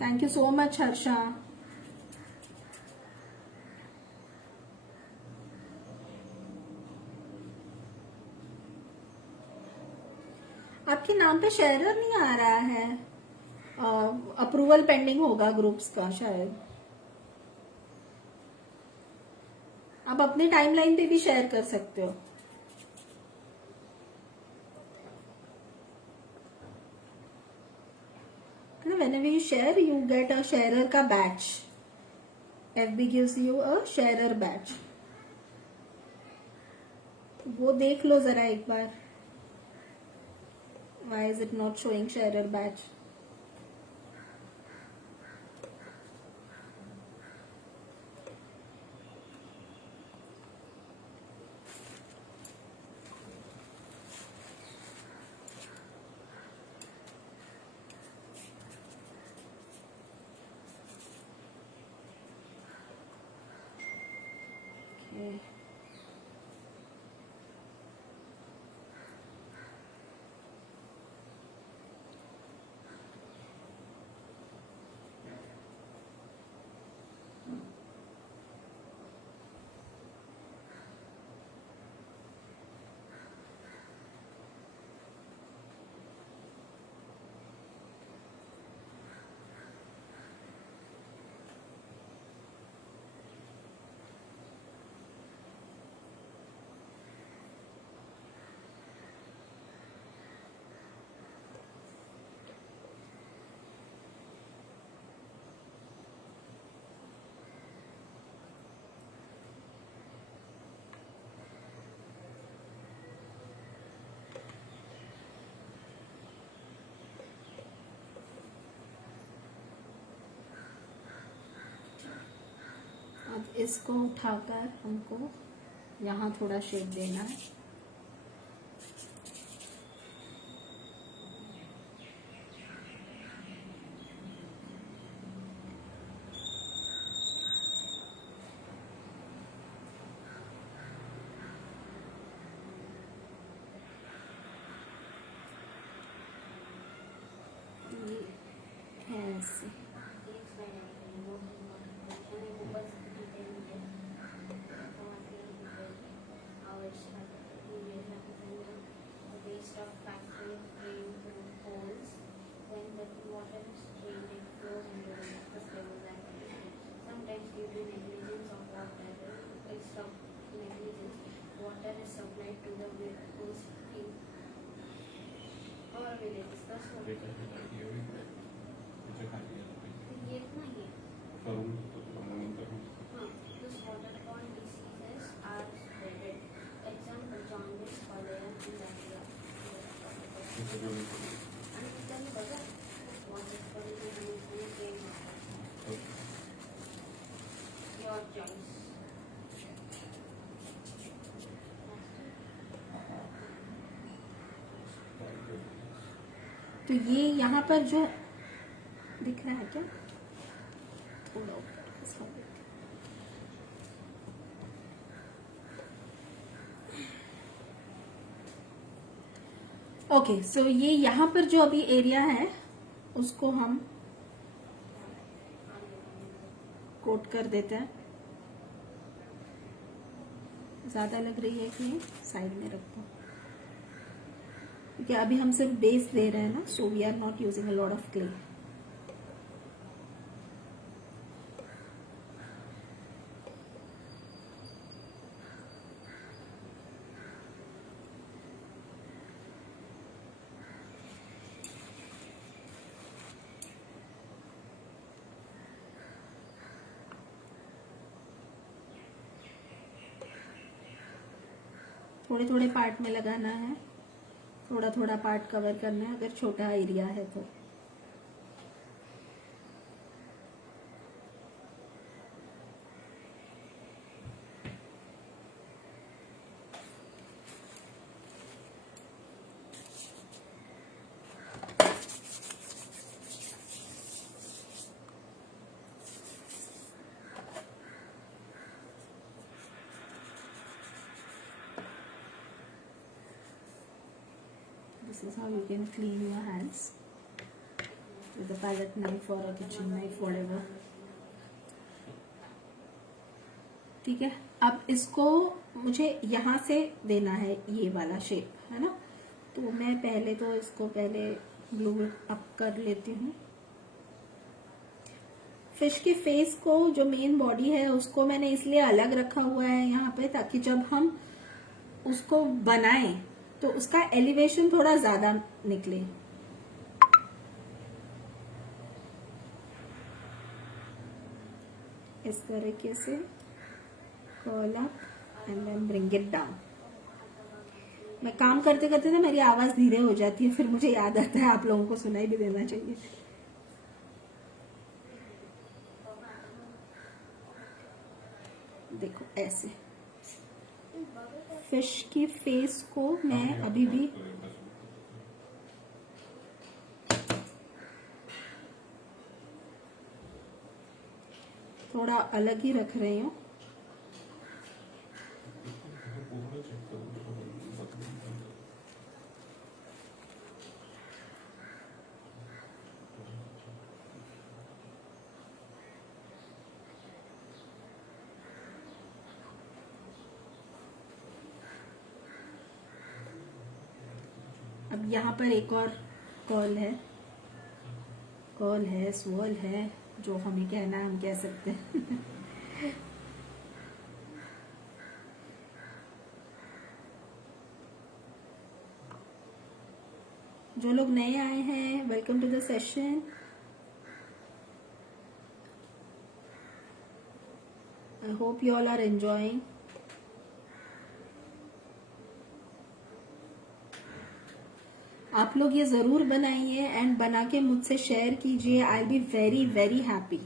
Thank you so much Harsha. आपके नाम पे शेयरर नहीं आ रहा है. अप्रूवल पेंडिंग होगा ग्रुप्स का शायद. आप अपने टाइमलाइन पे भी शेयर कर सकते हो. Whenever you share, you get a sharer का badge. FB gives you a sharer badge. वो देख लो जरा एक बार. Why is it not showing sharer badge? Okay. अब इसको उठाकर हमको यहाँ थोड़ा शेप देना है. ऐसे तो ये यहाँ पर जो दिख रहा है क्या, थोड़ा ऊपर इसका ओके. सो ये यहाँ पर जो अभी एरिया है उसको हम कोट कर देते हैं. ज्यादा लग रही है कि साइड में रखो, क्योंकि अभी हम सिर्फ बेस दे रहे हैं ना. So we are not using a lot of clay. थोड़े थोड़े पार्ट में लगाना है, थोड़ा थोड़ा पार्ट कवर करना है अगर छोटा एरिया है तो। This is how you can clean your hands with a palette knife or a kitchen knife, whatever. ठीक है, अब इसको मुझे यहाँ से देना है ये वाला शेप, है ना। तो मैं पहले तो इसको पहले ग्लू अप कर लेती हूँ। फिश के फेस को जो मेन बॉडी है उसको मैंने इसलिए अलग रखा हुआ है यहाँ पे, ताकि जब हम उसको बनाएं तो उसका एलिवेशन थोड़ा ज्यादा निकले। इस तरीके से curl up and then bring it down. मैं काम करते करते ना मेरी आवाज धीरे हो जाती है, फिर मुझे याद आता है आप लोगों को सुनाई भी देना चाहिए। देखो ऐसे फिश की फेस को मैं अभी भी थोड़ा अलग ही रख रही हूँ। अब यहाँ पर एक और कर्ल है, स्वर्ल है, जो हमें कहना है हम कह सकते हैं। जो लोग नए आए हैं, welcome to the session. I hope you all are enjoying. आप लोग ये जरूर बनाइए एंड बना के मुझसे शेयर कीजिए। आई बी वेरी वेरी हैप्पी।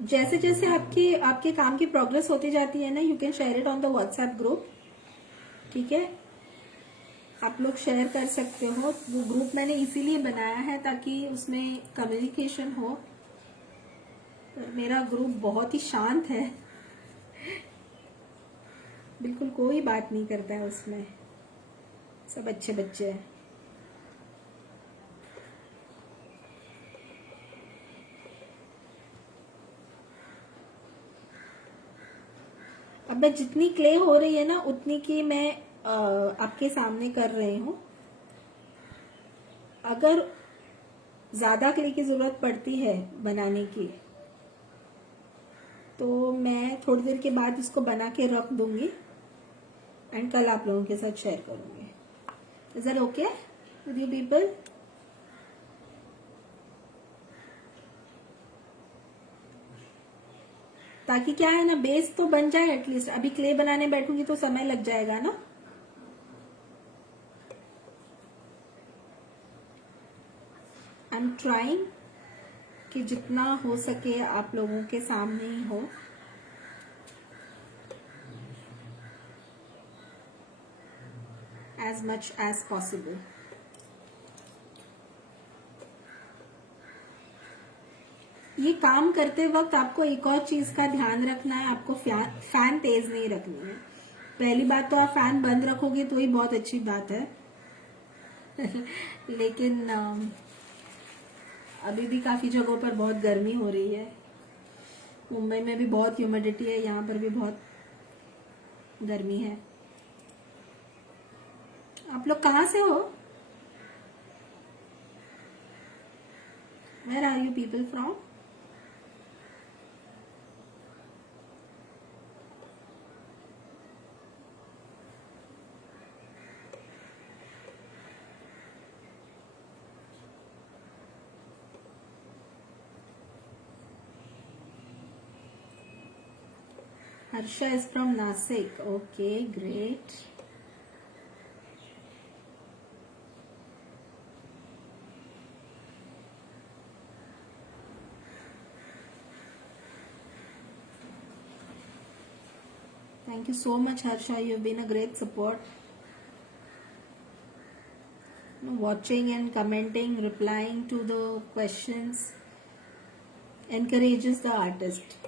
जैसे जैसे आपके काम की प्रोग्रेस होती जाती है ना, you can share it on the WhatsApp group. ठीक है, आप लोग शेयर कर सकते हो। वो ग्रुप मैंने इसीलिए बनाया है ताकि उसमें कम्युनिकेशन हो। पर मेरा ग्रुप बहुत ही शांत है, बिल्कुल कोई बात नहीं करता है उसमें, सब अच्छे बच्चे हैं। अब मैं जितनी क्ले हो रही है ना उतनी की मैं आपके सामने कर रही हूँ। अगर ज्यादा क्ले की जरूरत पड़ती है बनाने की तो मैं थोड़ी देर के बाद इसको बना के रख दूंगी एंड कल आप लोगों के साथ शेयर करूंगी। Is that okay with you people? ताकि क्या है ना, बेस तो बन जाए एटलीस्ट। अभी क्ले बनाने बैठूंगी तो समय लग जाएगा ना। आई एम ट्राइंग कि जितना हो सके आप लोगों के सामने ही हो। As much as possible. ये काम करते वक्त आपको एक और चीज का ध्यान रखना है, आपको फैन तेज नहीं रखनी है। पहली बात तो आप फैन बंद रखोगे तो ही बहुत अच्छी बात है। लेकिन अभी भी काफी जगहों पर बहुत गर्मी हो रही है। मुंबई में भी बहुत ह्यूमिडिटी है, यहाँ पर भी बहुत गर्मी है। आप लोग कहाँ से हो? Where are you people from? Harsha is from Nasik. Okay, great. Thank you so much, Harsha. You've been a great support. Watching and commenting, replying to the questions encourages the artist.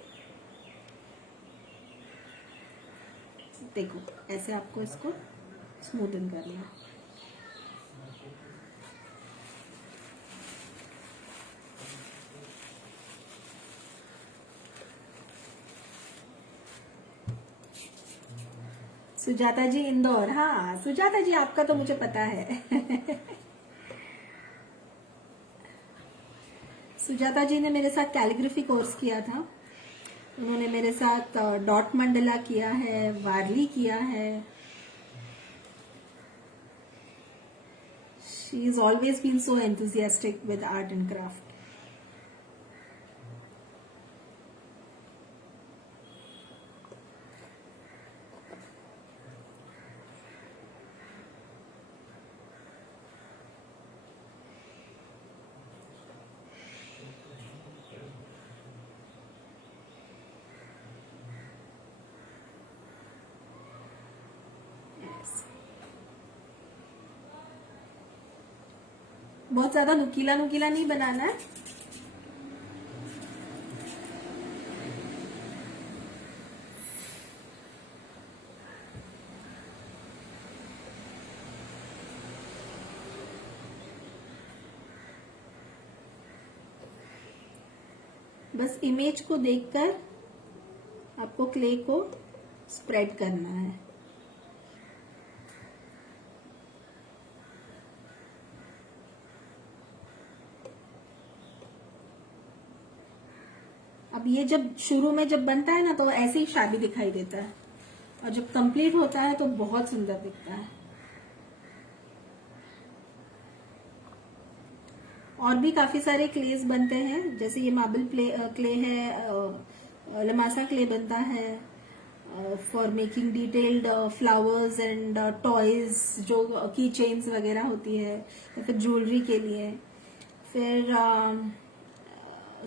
देखो ऐसे आपको इसको smoothen करना। सुजाता जी इंदौर, हाँ सुजाता जी आपका तो मुझे पता है। सुजाता जी ने मेरे साथ कैलीग्राफी कोर्स किया था। उन्होंने मेरे साथ डॉट मंडला किया है, वारली किया है। She is always been so enthusiastic with art and craft. बहुत ज्यादा नुकीला नुकीला नहीं बनाना है। बस इमेज को देखकर आपको क्ले को स्प्रेड करना है। अब ये जब शुरू में जब बनता है ना तो ऐसे ही शादी दिखाई देता है, और जब कंप्लीट होता है तो बहुत सुंदर दिखता है। और भी काफी सारे क्लेज बनते हैं, जैसे ये मार्बल क्ले है, लमासा क्ले बनता है for making detailed flowers and toys, जो की चेन्स वगैरह होती है, या फिर ज्वेलरी के लिए। फिर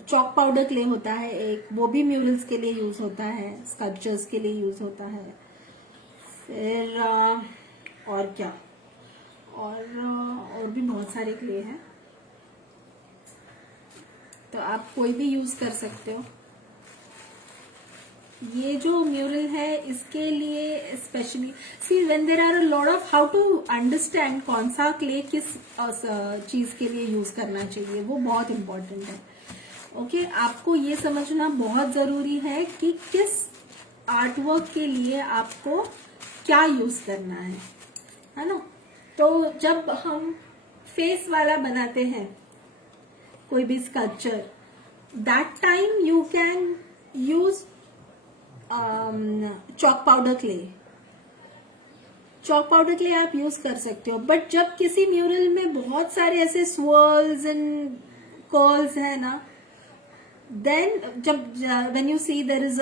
चॉक पाउडर क्ले होता है एक, वो भी म्यूरल्स के लिए यूज होता है, स्कल्पचर्स के लिए यूज होता है। फिर और क्या, और भी बहुत सारे क्ले हैं, तो आप कोई भी यूज कर सकते हो। ये जो म्यूरल है इसके लिए specially see when there are a lot of how to understand कौन सा क्ले किस चीज के लिए यूज करना चाहिए, वो बहुत इंपॉर्टेंट है। ओके, आपको ये समझना बहुत जरूरी है कि किस आर्टवर्क के लिए आपको क्या यूज करना है ना। तो जब हम फेस वाला बनाते हैं कोई भी sculpture, that time you can use chalk powder clay. Chalk powder clay आप यूज कर सकते हो, बट जब किसी म्यूरल में बहुत सारे ऐसे स्वर्ल्स एंड कर्ल्स है ना, देन जब when you see there is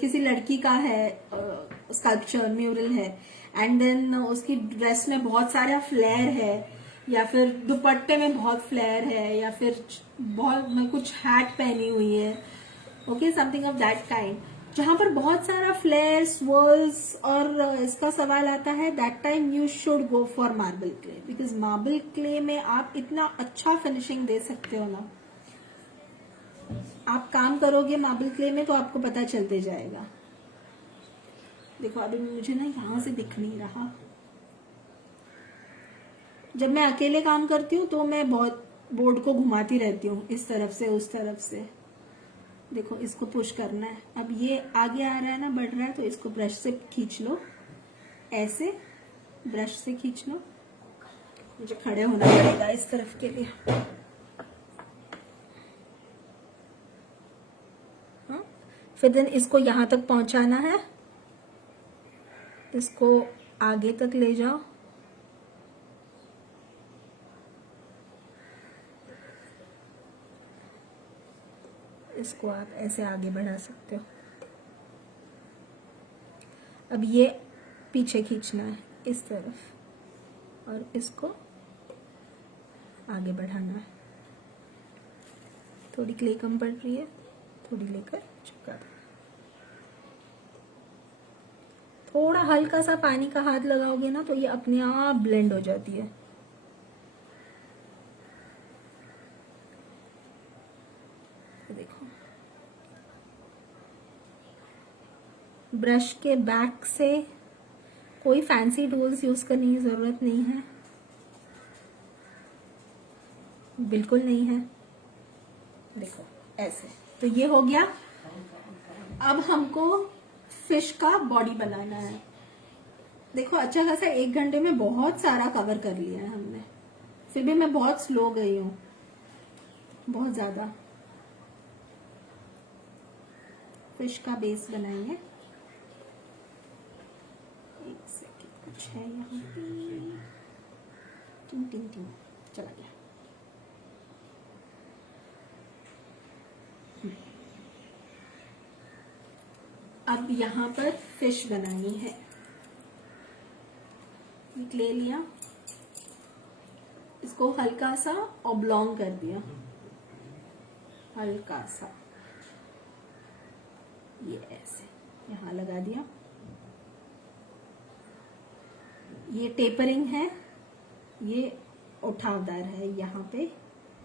किसी लड़की का है स्कल्पचर म्यूरल है, एंड देन उसकी ड्रेस में बहुत सारा फ्लेयर है, या फिर दुपट्टे में बहुत फ्लेयर है, या फिर बहुत कुछ हैट पहनी हुई है, okay something of that kind, जहां पर बहुत सारा फ्लेयर स्वर्ल्स और इसका सवाल आता है, that time you should go for marble clay, because marble clay में आप इतना अच्छा फिनिशिंग दे सकते हो ना। आप काम करोगे मार्बल क्ले में तो आपको पता चलते जाएगा। देखो अभी मुझे ना यहां से दिख नहीं रहा। जब मैं अकेले काम करती हूँ तो मैं बहुत बोर्ड को घुमाती रहती हूँ, इस तरफ से उस तरफ से। देखो इसको पुश करना है, अब ये आगे आ रहा है ना, बढ़ रहा है, तो इसको ब्रश से खींच लो ऐसे, ब्रश से खींच लो, मुझे खड़े होना पड़ेगा इस तरफ के लिए। हाँ, फिर देन इसको यहां तक पहुंचाना है, इसको आगे तक ले जाओ, इसको आप ऐसे आगे बढ़ा सकते हो। अब ये पीछे खींचना है इस तरफ और इसको आगे बढ़ाना है। थोड़ी क्ले कम पड़ रही है, थोड़ी लेकर चिपका दो। थोड़ा हल्का सा पानी का हाथ लगाओगे ना तो ये अपने आप ब्लेंड हो जाती है। देखो, ब्रश के बैक से कोई फैंसी टूल्स यूज करने की जरूरत नहीं है, बिल्कुल नहीं है। देखो ऐसे, तो ये हो गया। अब हमको फिश का बॉडी बनाना है। देखो अच्छा खासा 1 घंटे में बहुत सारा कवर कर लिया है हमने, फिर भी मैं बहुत स्लो गई हूँ, बहुत ज्यादा। फिश का बेस बनाएंगे। एक सेकेंड, कुछ है यहाँ पे, टिंग टिंग टिंग चला गया। अब यहाँ पर फिश बनानी है। ले लिया, इसको हल्का सा ऑब्लॉन्ग कर दिया, हल्का सा ये ऐसे यहाँ लगा दिया। ये टेपरिंग है, ये उठावदार है यहाँ पे,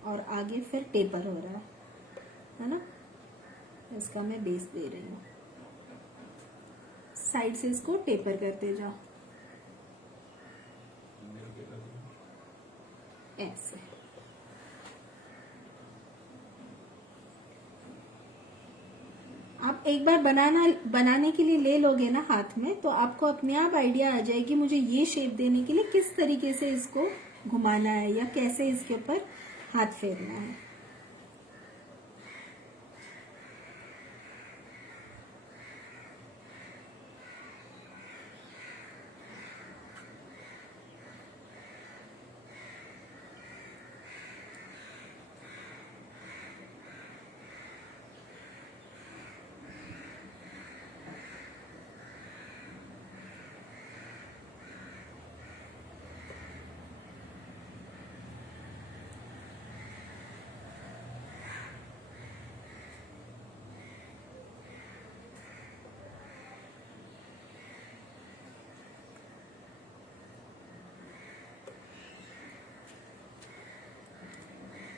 और आगे फिर टेपर हो रहा है ना। इसका मैं बेस दे रही हूँ, साइड से इसको टेपर करते जाओ ऐसे। आप एक बार बनाने के लिए ले लोगे ना हाथ में, तो आपको अपने आप आइडिया आ जाएगी मुझे ये शेप देने के लिए किस तरीके से इसको घुमाना है या कैसे इसके ऊपर हाथ फेरना है।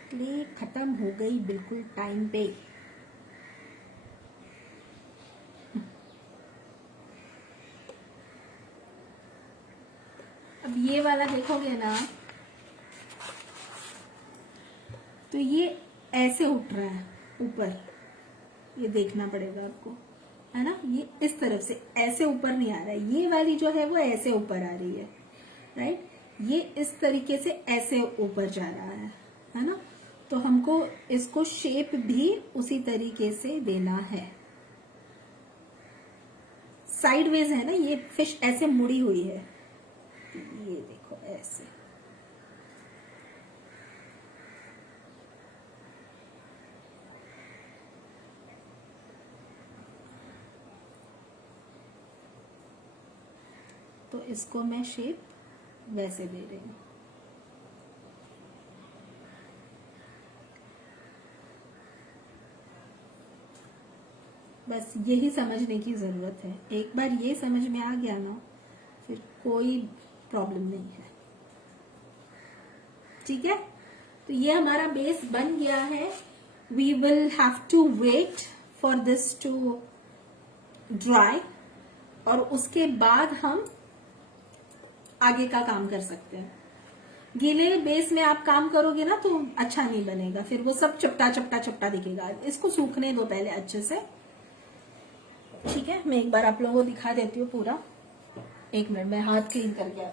क्ले खत्म हो गई बिल्कुल टाइम पे। अब ये वाला देखोगे ना तो ये ऐसे उठ रहा है ऊपर, ये देखना पड़ेगा आपको, है ना। ये इस तरफ से ऐसे ऊपर नहीं आ रहा है, ये वाली जो है वो ऐसे ऊपर आ रही है, राइट। ये इस तरीके से ऐसे ऊपर जा रहा है ना। तो हमको इसको शेप भी उसी तरीके से देना है। साइडवेज है ना, ये फिश ऐसे मुड़ी हुई है, ये देखो ऐसे। तो इसको मैं शेप वैसे दे रही हूँ। बस यही समझने की जरूरत है। एक बार ये समझ में आ गया ना, फिर कोई प्रॉब्लम नहीं है, ठीक है। तो ये हमारा बेस बन गया है। We will have to wait for this to dry, और उसके बाद हम आगे का काम कर सकते हैं। गीले बेस में आप काम करोगे ना तो अच्छा नहीं बनेगा, फिर वो सब चपटा चपटा चपटा दिखेगा। इसको सूखने दो पहले अच्छे से, ठीक है। मैं एक बार आप लोगों को दिखा देती हूँ पूरा। 1 मिनट, मैं हाथ क्लीन कर गया।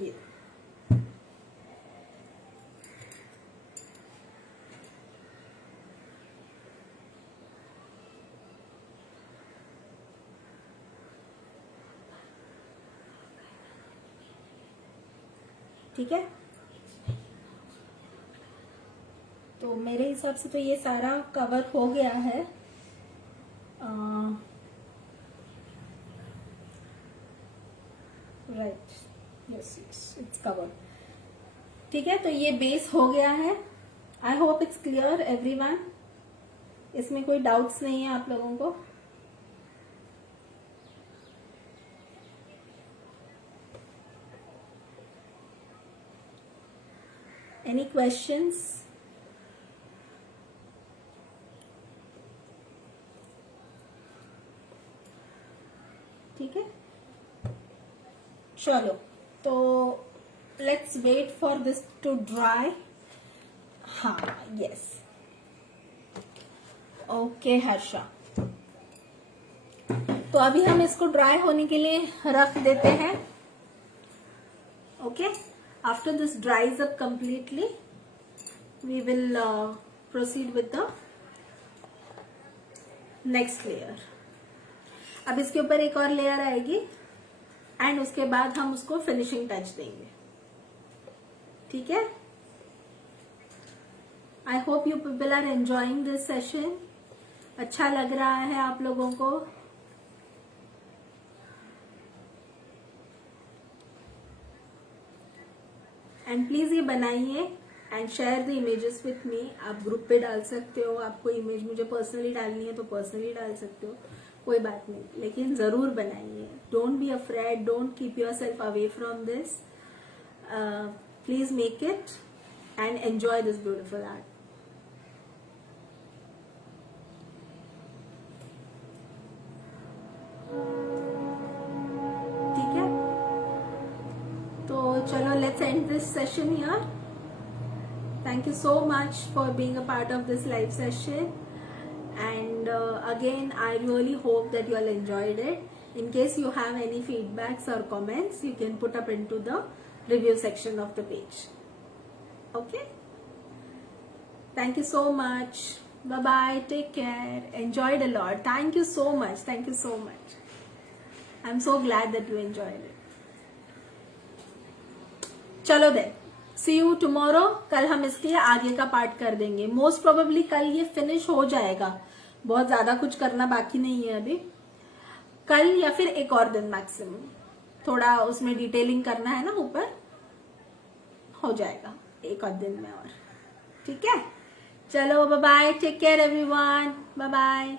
ये ठीक है। तो मेरे हिसाब से तो ये सारा कवर हो गया है। Right, yes yes, it's cover. ठीक है, तो ये बेस हो गया है। I hope it's clear everyone. इसमें कोई डाउट्स नहीं है आप लोगों को? Any questions? ठीक है, चलो तो let's wait for this to dry. हाँ, यस, ओके हर्षा। तो अभी हम इसको ड्राई होने के लिए रख देते हैं। Okay, after this dries up completely we will proceed with the next layer. अब इसके ऊपर एक और लेयर आएगी एंड उसके बाद हम उसको फिनिशिंग टच देंगे। ठीक है, I hope you people are enjoying this session. अच्छा लग रहा है आप लोगों को? एंड प्लीज ये बनाइए and share the images with me. आप ग्रुप पे डाल सकते हो, आपको इमेज मुझे पर्सनली डालनी है तो पर्सनली डाल सकते हो, कोई बात नहीं, लेकिन जरूर बनाइए। Don't be afraid, don't keep your self away from this. Please make it and enjoy this beautiful art. ठीक है, तो चलो let's end this session here. Thank you so much for being a part of this live session. And again, I really hope that you all enjoyed it. In case you have any feedbacks or comments, you can put up into the review section of the page. Okay? Thank you so much. Bye-bye. Take care. Enjoyed a lot. Thank you so much. Thank you so much. I'm so glad that you enjoyed it. चलो then. See you tomorrow. कल हम इसके आगे का part कर देंगे। Most probably कल ये फिनिश हो जाएगा, बहुत ज्यादा कुछ करना बाकी नहीं है अभी। कल या फिर एक और दिन मैक्सिमम, थोड़ा उसमें डिटेलिंग करना है ना ऊपर, हो जाएगा एक और दिन में और। ठीक है, चलो bye bye, take care everyone, bye bye.